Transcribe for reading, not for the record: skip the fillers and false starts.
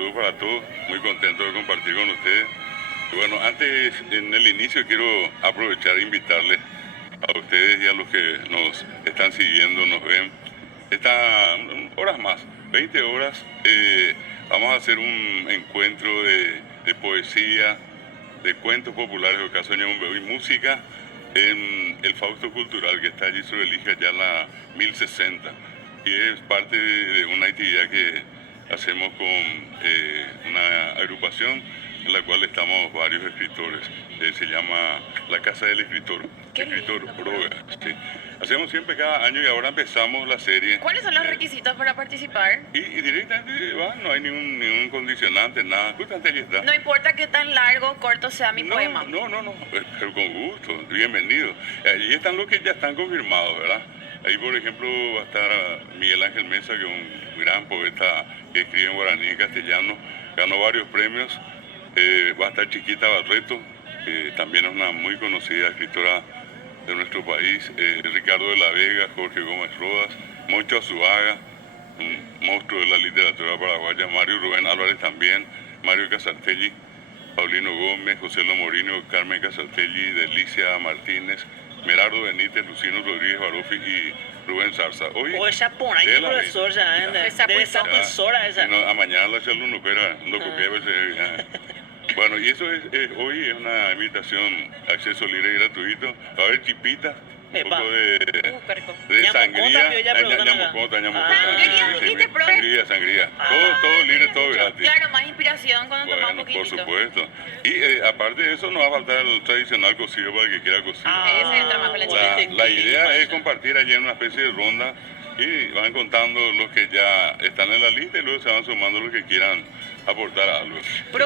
saludo para todos, muy contento de compartir con ustedes. Y bueno, antes, en el inicio, quiero aprovechar e invitarles a ustedes y a los que nos están siguiendo, nos ven, estas horas más, 20 horas, vamos a hacer un encuentro de poesía, de cuentos populares de Ocaso Ñamumbeu y música en el Fausto Cultural que está allí sobre Elija, ya en la 1060. Y es parte de una actividad que hacemos con una agrupación en la cual estamos varios escritores. Se llama La Casa del Escritor, Qué escritor lindo. Broga. Sí. Hacemos siempre cada año y ahora empezamos la serie. ¿Cuáles son los requisitos para participar? Y directamente no hay ningún condicionante, nada. Justamente ahí está. No importa qué tan largo o corto sea mi poema. No, pero con gusto, bienvenido. Ahí están los que ya están confirmados, ¿verdad? Ahí, por ejemplo, va a estar Miguel Ángel Mesa, que es un gran poeta que escribe en guaraní y castellano, ganó varios premios. Va a estar Chiquita Barreto, que también es una muy conocida escritora de nuestro país. Ricardo de la Vega, Jorge Gómez Rodas, Moncho Azuaga, un monstruo de la literatura paraguaya, Mario Rubén Álvarez también, Mario Casartelli, Paulino Gómez, José Lomorino, Carmen Casartelli, Delicia Martínez, Merardo Benítez, Lucino Rodríguez Barofi y Rubén Zarza. Hoy, O esa pona, de que la profesor ya, Esa esa pulsora. profesora esa. no, a mañana la charla no espera, no copia a veces. Bueno, y eso hoy es una invitación, acceso libre y gratuito. Va a haber chipitas, un Epa. poco de Qué rico. Ñamocota, sangría, pero ya preguntan acá. ñamocota. Sangría, Sí, dijiste, profe. Sangría. Ah, Todo libre, todo gratis. Claro, más inspiración cuando tomamos Bueno, un por poquitito. supuesto. Y aparte de eso, no va a faltar el tradicional cocido para el que quiera cocido. Ese entra más con la chiquita. La idea es compartir allí en una especie de ronda y van contando los que ya están en la lista y luego se van sumando los que quieran aportar algo.